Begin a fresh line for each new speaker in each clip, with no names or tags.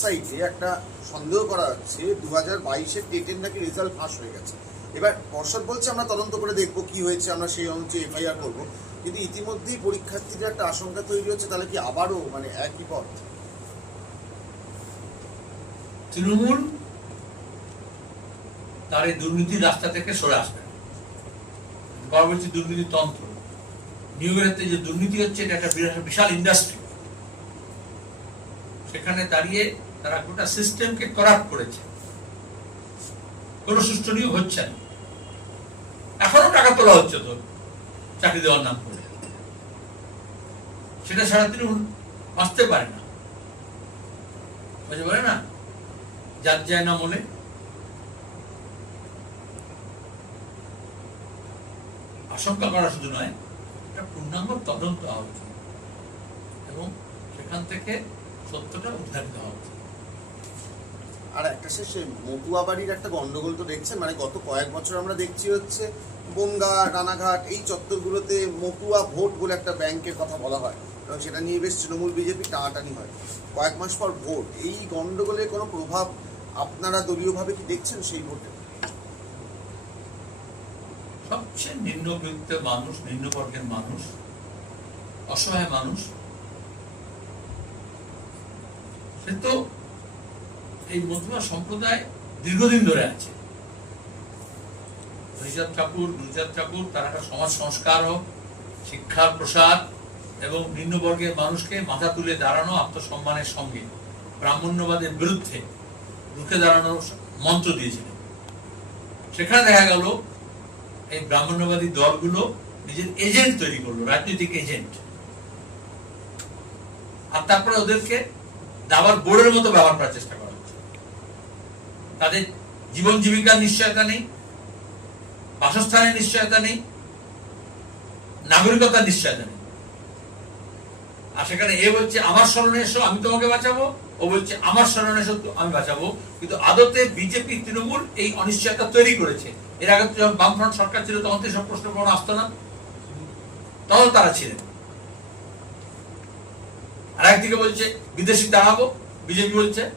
সাইটে একটা সন্দেহ করা হচ্ছে দু হাজার বাইশের টেটের নাকি রেজাল্ট ফাঁস হয়ে গেছে। এবার পর্ষদ বলছে, আমরা তদন্ত করে দেখব কি হয়েছে, আমরা সেই অনুযায়ী এফআইআর করব। কিন্তু ইতিমধ্যেই পরীক্ষার্থীদের একটা আশঙ্কা তৈরি হচ্ছে, তাহলে কি আবারও মানে একই পথ?
তৃণমূল তার এই দুর্নীতির রাস্তা থেকে সরে আসবে। বারবার বলছি তন্ত্র। নিয়োগের ক্ষেত্রে যে দুর্নীতি হচ্ছে, এটা একটা বিশাল ইন্ডাস্ট্রি সেখানে দাঁড়িয়ে তারা গোটা সিস্টেমকে করাপ্ট করেছে। কোনো সুষ্ঠু নিয়োগ হচ্ছে না। এখনও টাকা তোলা হচ্ছে তো, চাকরি দেওয়ার নাম করে। সেটা সারা তৃণমূল বাঁচতে পারে না। বুঝতে পারে না? যার যায় না মনে। আশঙ্কা করা শুধু নয়, এটা পূর্ণাঙ্গ তদন্ত হওয়া উচিত এবং সেখান থেকে সত্যটা উদ্ধারিত হওয়া উচিত।
আর একটা শেষে মতুয়া বাড়ির একটা গন্ডগোল তো দেখছেন মানে গত কয়েক বছর আমরা দেখছি হচ্ছে বনগা, রানাঘাট, এই চত্বরগুলোতে মতুয়া ভোট বলে একটা ব্যাংকের কথা বলা হয়। এবং সেটা নিয়ে বেশ তৃণমূল, বিজেপি টানাটানি হয়। কয়েক মাস পর ভোট। এই গন্ডগোলের কোনো প্রভাব আপনারা দলীয়ভাবে কি দেখছেন সেই ভোটে?
সবচেয়ে নিম্নবিত্ত মানুষ, নিম্নবর্গের মানুষ, অসহায় মানুষ, সে তো এই মতুয়া সম্প্রদায় দীর্ঘদিন ধরে আছে। হরিচাঁদ ঠাকুর, গুরুচাঁদ ঠাকুর, তারা একটা সমাজ সংস্কার হোক, শিক্ষার প্রসার এবং নিম্নবর্গের মানুষকে মাথা তুলে দাঁড়ানো আত্মসম্মানের সঙ্গে ব্রাহ্মণ্যবাদের বিরুদ্ধে রুখে দাঁড়ানোর মন্ত্র দিয়েছিলেন। সেখানে দেখা গেল, এই ব্রাহ্মণ্যবাদী দলগুলো নিজের এজেন্ট তৈরি করল, রাজনৈতিক এজেন্ট। আর তারপরে ওদেরকে দাবার বোর্ডের মতো ব্যবহার করার চেষ্টা করা তাদের জীবন জীবিকার নিশ্চয়তা নেই, বাসস্থানের নিশ্চয়তা নেই নাগরিকতার নিশ্চয়তা নেই। আর সেখানে এ বলছে, আমার স্মরণে এসো, আমি তোমাকে বাঁচাবো। ও বলছে, আমার স্মরণে এসো আমি বাঁচাবো। কিন্তু আদতে বিজেপি, তৃণমূল এই অনিশ্চয়তা তৈরি করেছে। এর আগে যখন বামফ্রন্ট সরকার ছিল, তখন তো এসব প্রশ্ন কোনো আসতো না। তখন তারা ছিলেন। আর একদিকে বলছে, বিদেশি দাঁড়াবো। বিজেপি বলছে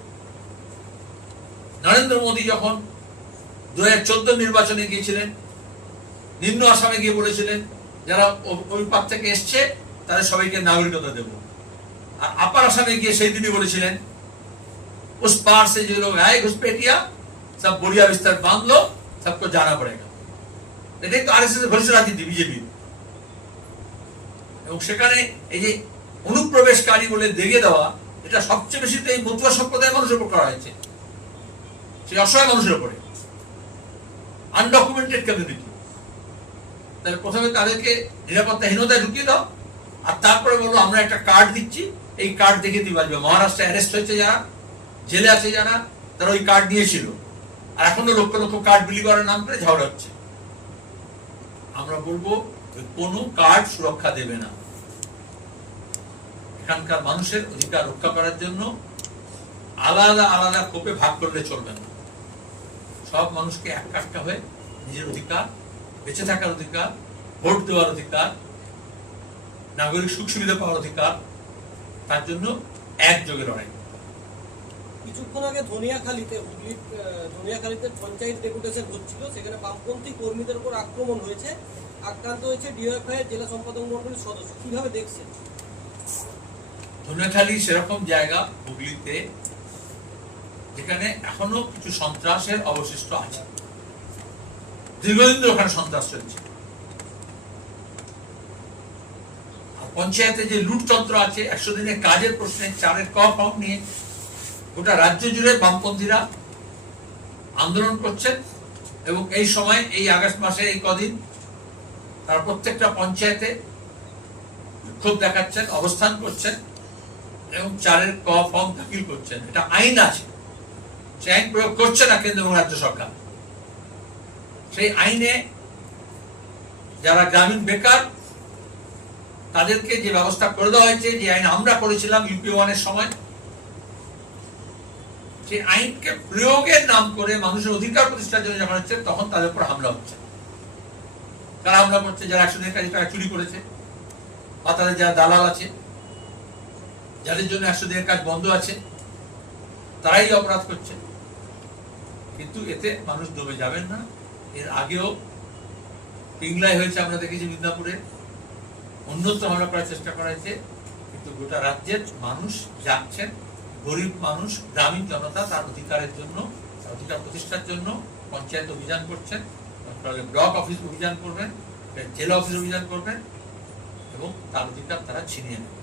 নরেন্দ্র মোদী যখন দু হাজার চোদ্দ নির্বাচনে গিয়েছিলেন নিম্ন আসামে গিয়ে বলেছিলেন যারা ও- ওই পার থেকে এসছে তাদের সবাইকে নাগরিকতা দেব আর আপার আসামে গিয়ে সেই দিনই বলেছিলেন उस पार से जो लोग आए घुसपैठिया सब बुढ़िया बिस्तर बांध लो सबको जाना पड़ेगा এটাই তো আরএসএস এর ঘোষণা রাজনীতি বিজেপি এবং সেখানে এই যে অনুপ্রবেশকারী বলে দেখিয়ে দেওয়া এটা সবচেয়ে বেশি তো এই মতুয়া সম্প্রদায়ের মানুষের উপর করা হয়েছে সেই অসহায় মানুষের উপরে। আনডকুমেন্টেড কমিউনিটি তাহলে প্রথমে তাদেরকে নিরাপত্তাহীনতায় ঢুকিয়ে দাও, আর তারপরে বলো, আমরা একটা কার্ড দিচ্ছি। এই কার্ড দেখে তুই বাঁচবে মহারাষ্ট্রে অ্যারেস্ট হয়েছে যারা, জেলে আছে যারা, তারা ওই কার্ড নিয়েছিল। আর এখনও লক্ষ লক্ষ কার্ড বিলি করার নাম করে ঝগড়া হচ্ছে। আমরা বলব কোনো কার্ড সুরক্ষা দেবে না। এখানকার মানুষের অধিকার রক্ষা করার জন্য আলাদা আলাদা কোপে ভাগ করলে চলবে না। সব মানুষকে এক হয়ে নিজের অধিকার বেঁচে থাকার অধিকার ভোট দেওয়ার অধিকার নাগরিক সুখ সুবিধা পাওয়ার অধিকার তার জন্য একযোগে লড়াই।
কিছুক্ষণ আগে ধনিয়াখালীতে হুগলির ধনিয়াখালীতে পঞ্চায়েত ডেপুটেশন হচ্ছিল সেখানে বামপন্থী কর্মীদের উপর আক্রমণ হয়েছে। আক্রান্ত হয়েছে ডিওএফআই এর জেলা সম্পাদক মন্ডলীর সদস্য। কীভাবে দেখছেন?
ধনেখালি সেরকম জায়গা হুগলিতে যেখানে এখনও কিছু সন্ত্রাসের অবশিষ্ট আছে। দীর্ঘদিন ধরে ওখানে সন্ত্রাস চলছে। পঞ্চায়েতে যে লুটতন্ত্র আছে, একশো দিনের কাজের প্রশ্নে চারের ক ফর্ম নিয়ে গোটা রাজ্য জুড়ে বামপন্থীরা আন্দোলন করছেন এবং এই সময়, এই আগস্ট মাসে এই কদিন তারা প্রত্যেকটা পঞ্চায়েতে বিক্ষোভ দেখাচ্ছেন, অবস্থান করছেন এবং চারের ক ফর্ম দাখিল করছেন। এটা আইন আছে। সেই আইন প্রয়োগ করছে না কেন্দ্র এবং রাজ্য সরকার। সেই আইনে যারা গ্রামীণ বেকার, তাদেরকে যে ব্যবস্থা করে দেওয়া হয়েছে, যে আইন আমরা করেছিলাম ইউপি ওয়ানের সময় সেই আইনকে প্রয়োগের নাম করে মানুষের অধিকার প্রতিষ্ঠার জন্য যখন হচ্ছে, তখন তাদের উপর হামলা হচ্ছে। তারা হামলা করছে? যারা একশো দিনের কাজে টাকা চুরি করেছে, বা তাদের যারা দালাল আছে, যাদের জন্য একশো দিনের কাজ বন্ধ আছে, তারাই অপরাধ করছে। কিন্তু এতে মানুষ ডুবে যাবেন না। এর আগেও পিংলাই হয়েছে, আমরা দেখেছি মিদনাপুরে। অন্যত্র হামলা করার চেষ্টা করা হয়েছে কিন্তু গোটা রাজ্যের মানুষ যাচ্ছেন, গরিব মানুষ, গ্রামীণ জনতা তার অধিকারের জন্য, তার অধিকার প্রতিষ্ঠার জন্য পঞ্চায়েত অভিযান করছেন ব্লক অফিস অভিযান করবেন, জেলা অফিস অভিযান করবেন, এবং তার অধিকার তারা ছিনিয়ে নেবেন।